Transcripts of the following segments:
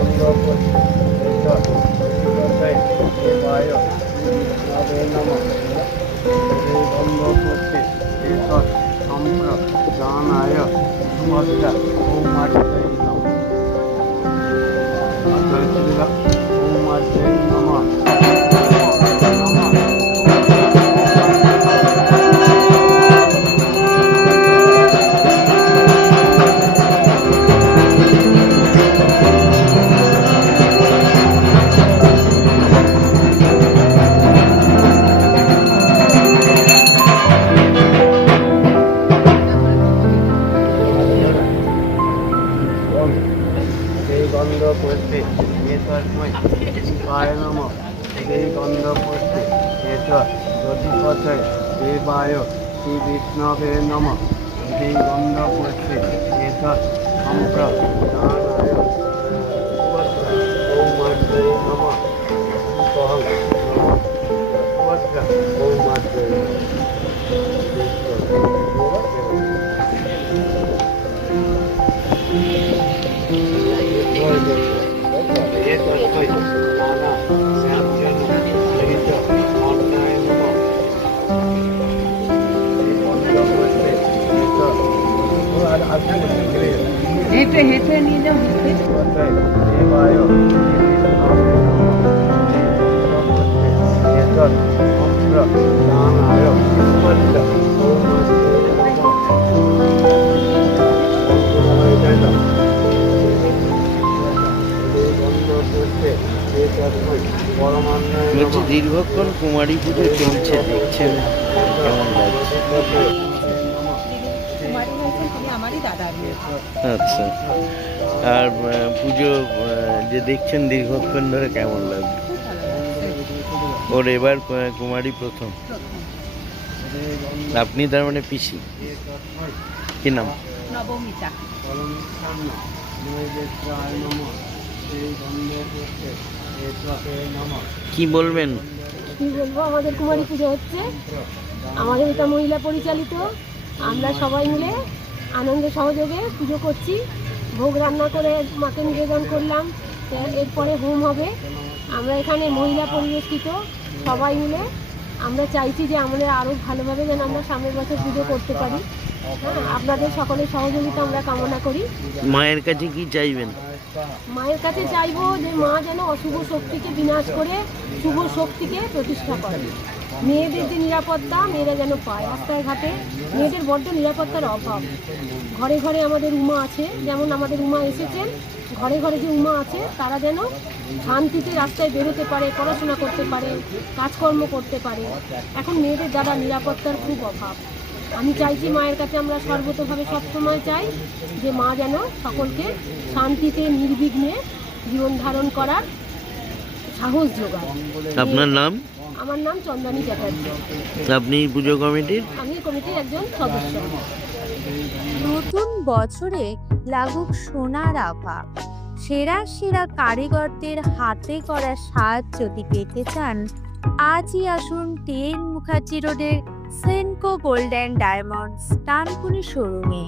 સમજો એ ભાઈઓ આ બહેનામાં સંપ્રદાનાય સ્પષ્ટ હું નમઃ এতস্মৈ শিবায় নম সেই গন্ধ পুষ্পে এত জ্যোতিপথে দেবায় শ্রী বিষ্ণবে নম সেই গন্ধ পুষ্পে এত সম্প্রদানায় সহং নম সুভদ্রা ওম মাত্রে হেঁটে হেঁটে নিয়ে যাও হেঁটে বলছি দীর্ঘক্ষণ কুমারী পুজো চলছে দেখছেন কেমন লাগছে? আচ্ছা। আর পুজো যে দেখছেন দীর্ঘক্ষণ ধরে কেমন লাগছে? ওর এবার কুমারী প্রথম। আপনি তার মানে পিসি? কি নাম? নবমিতা। কি বলবেন? কি বলব? আমাদের কুমারী পুজো হচ্ছে। আমাদের এটা মহিলা পরিচালিত। আমরা সবাই মিলে আনন্দ সহযোগে পুজো করছি। ভোগ রান্না করে মাকে নিবেদন করলাম। এরপরে হোম হবে। আমরা এখানে মহিলা পরিবেষ্টিত। সবাই মিলে আমরা চাইছি যে আমরা আরও ভালোভাবে যেন আমরা সামনের বছর পুজো করতে পারি। হ্যাঁ আপনাদের সকলের সহযোগিতা আমরা কামনা করি। মায়ের কাছে কি চাইবেন? মায়ের কাছে চাইব যে মা যেন অশুভ শক্তিকে বিনাশ করে শুভ শক্তিকে প্রতিষ্ঠা করে। মেয়েদের যে নিরাপত্তা, মেয়েরা যেন পায় রাস্তায় ঘাটে মেয়েদের বড্ড নিরাপত্তার অভাব। ঘরে ঘরে আমাদের উমা আছে, যেমন আমাদের উমা এসেছেন, ঘরে ঘরে যে উমা আছে, তারা যেন শান্তিতে রাস্তায় বেরোতে পারে, পড়াশোনা করতে পারে, কাজকর্ম করতে পারে। এখন মেয়েদের যারা নিরাপত্তার খুব অভাব। আমি চাইছি মায়ের কাছে আমরা সর্বতভাবে সবসময় চাই যে মা যেন সকলকে শান্তিতে নির্বিঘ্নে জীবন ধারণ করার সাহস যোগায়। আপনার নাম? আমার নাম চন্দানী চ্যাটার্জি। আপনি পুজো কমিটির? আমি কমিটির একজন সদস্য। নতুন বছরে লাগুক সোনার আভা। সেরা সেরা কারিগরদের হাতে করা সাজ যদি পেতে চান আজই আসুন টেন মুখার্জি রোডের Senco gold and diamonds Dankuni শোরুমে।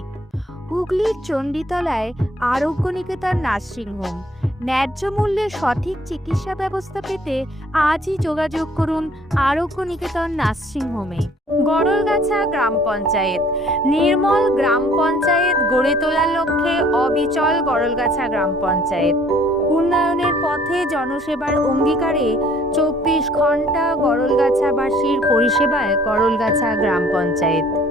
হুগলির চণ্ডীতলায় আরোগ্য নিকেতন নার্সিংহোম ন্যায্য মূল্যে সঠিক চিকিৎসা ব্যবস্থা পেতে আজই যোগাযোগ করুন আরোগ্য নিকেতন নার্সিংহোমে গড়লগাছা গ্রাম পঞ্চায়েত। নির্মল গ্রাম পঞ্চায়েত গড়ে তোলার লক্ষ্যে অবিচল গড়লগাছা গ্রাম পঞ্চায়েত। উন্নয়নের পথে জনসেবার অঙ্গীকারে চব্বিশ ঘণ্টা গরলগাছাবাসীর পরিষেবায় করলগাছা গ্রাম পঞ্চায়েত।